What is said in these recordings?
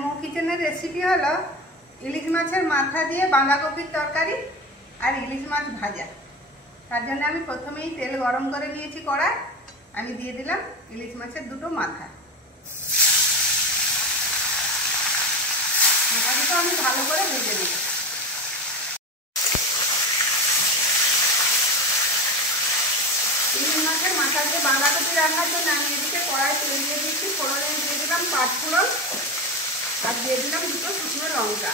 মো কিচেনের রেসিপি হলো ইলিশ মাছের মাথা দিয়ে বাঁধাকপির তরকারি আর ইলিশ মাছ ভাজা। তার জন্য আমি প্রথমেই তেল গরম করে নিয়েছি কড়াই, আমি দিয়ে দিলাম ইলিশ মাছের দুটো মাথা। মাথা দুটো আমি ভালো করে ভেজে নেব। ইলিশ মাছের মাথা দিয়ে বাঁধাকপি রান্নার জন্য আমি এদিকে কড়াই তেল দিয়ে দিচ্ছি, ফোড়নে দিয়ে দিলাম পাঁচফোড়ন আর দিয়ে দিলাম দুটো শুকনো লঙ্কা।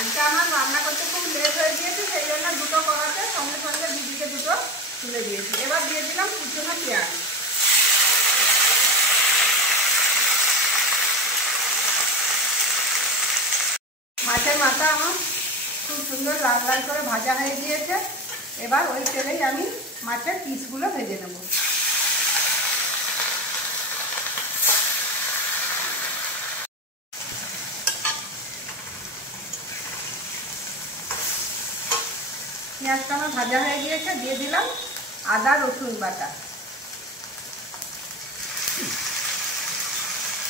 আজকে আমার রান্না করতে খুব লেট হয়ে গিয়েছে, সেই জন্য দুটো কড়াতে সঙ্গে সঙ্গে দিদিকে দুটো তুলে দিয়েছি। এবার দিয়ে দিলাম কুচনো পেঁয়াজ। মাছের মাথা আমার খুব সুন্দর লাল লাল করে ভাজা হয়ে গিয়েছে। এবার ওই তেলেই আমি মাছের পিসগুলো ভেজে নেব। পেঁয়াজটা আমার ভাজা হয়ে গিয়েছে, দিয়ে দিলাম আদা রসুন বাটা।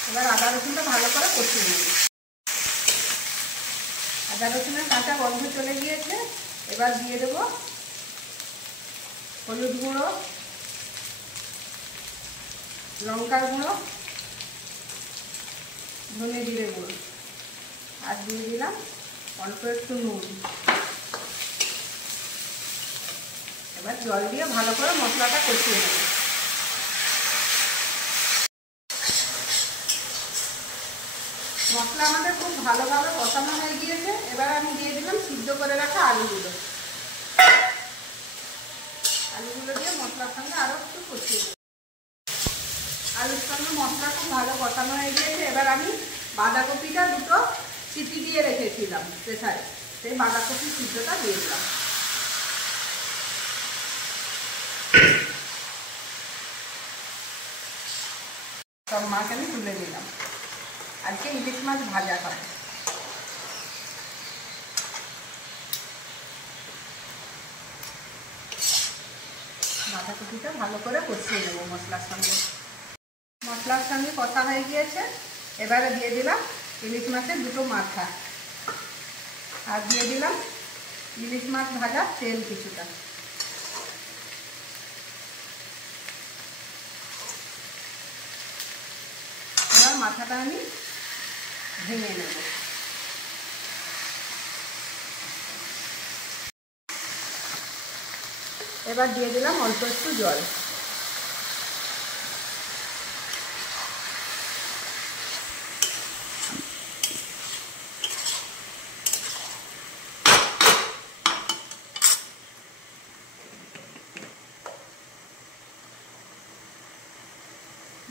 এবার আদা রসুনটা ভালো করে কষিয়ে নেব। আদা রসুনের কাঁচা গন্ধ চলে গিয়েছে। এবার দিয়ে দেব হলুদ গুঁড়ো, লঙ্কার গুঁড়ো, ধনে জিরে গুঁড়ো আর দিয়ে দিলাম অল্প একটু নুন। এবার জল দিয়ে ভালো করে মশলাটা কষিয়ে নেব। মশলা আমাদের খুব ভালোভাবে কষানো হয়ে গিয়েছে। এবার আমি দিয়ে দিলাম সিদ্ধ করে রাখা আলুগুলো। আলুগুলো দিয়ে মশলার সঙ্গে আরও একটু কষিয়ে নেব। আলুর সঙ্গে মশলা খুব ভালো কষানো হয়ে গিয়েছে। এবার আমি বাঁধাকপিটা দুটো সিটি দিয়ে রেখেছিলাম প্রেসারে, সেই বাঁধাকপি সিদ্ধটা দিয়ে দিলাম। সব মাছ আমি তুলে দিলাম। আজকে ইলিশ মাছ ভাজা খাবো। বাঁধাকপিটা ভালো করে কষিয়ে নেব মশলার সঙ্গে। মশলার সঙ্গে কষা হয়ে গিয়েছে। এবারে দিয়ে দিলাম ইলিশ মাছের দুটো মাথা আর দিয়ে দিলাম ইলিশ মাছ ভাজা তেল কিছুটা। এবার মাথাটা আমি ভেঙে নেব। এবার দিয়ে দিলাম অল্প একটু জল।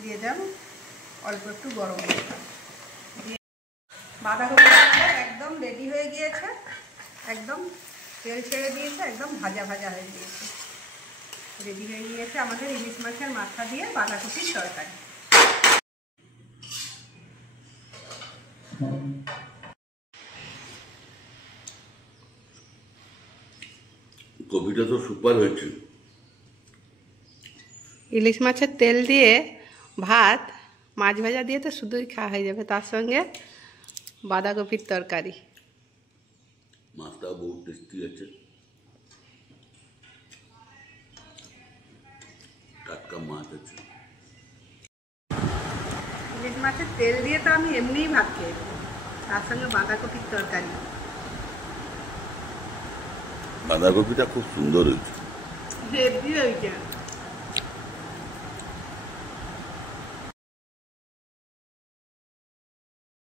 দিয়ে দিলাম অল্প একটু গরম মশলা। বাঁধাকপি একদম রেডি হয়ে গিয়েছে, একদম তেল ছেড়ে দিয়েছে, একদম ভাজা ভাজা হয়ে গিয়েছে। রেডি হয়ে গিয়েছে আমাদের ইলিশ মাছের মাথা দিয়ে বাঁধাকপির তরকারি। কপিটা তো সুপার হয়েছে। ইলিশ মাছের তেল দিয়ে ভাত, মাছ ভাজা দিয়ে তো শুধুই খাওয়া হয়ে যাবে, তার সঙ্গে বাঁধাকপির তরকারি। মাছটা বহুত টেস্টি আছে, টাটকা মাছ আছে। ইলিশ মাছের তেল দিয়ে তো আমি এমনিই ভাত খেয়ে দেবো, তার সঙ্গে বাঁধাকপির তরকারি। বাঁধাকপিটা খুব সুন্দর হয়েছে, হেভি হয়েছে।